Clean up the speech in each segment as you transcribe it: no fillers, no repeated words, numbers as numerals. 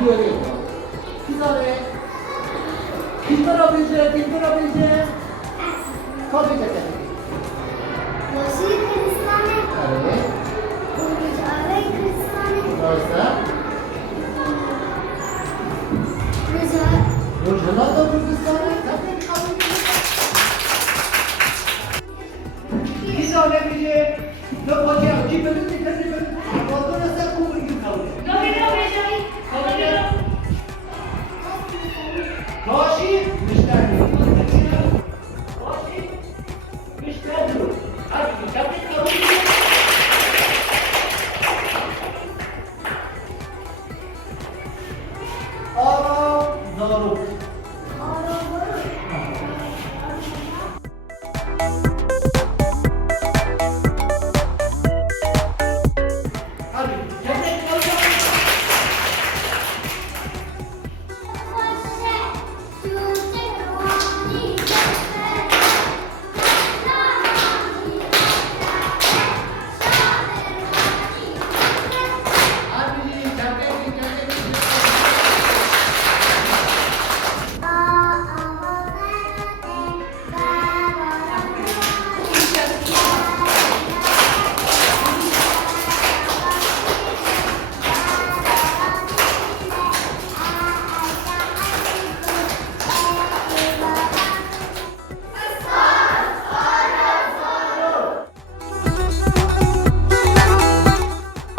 دیوری کیزاره کیزاره بیجه کابی جده وزیر کردستانه آره آره کردستانه درسته روزنامه کردستانه تبریک کابی کیزاره بیجه دو پاکی کی ببینید کسی ببینید آدم است خوب میگیم کابی کاشی مشتری آرا زاروک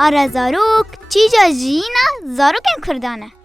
Ara Zarok, çêja jîyîna Zarokên Kurdan e.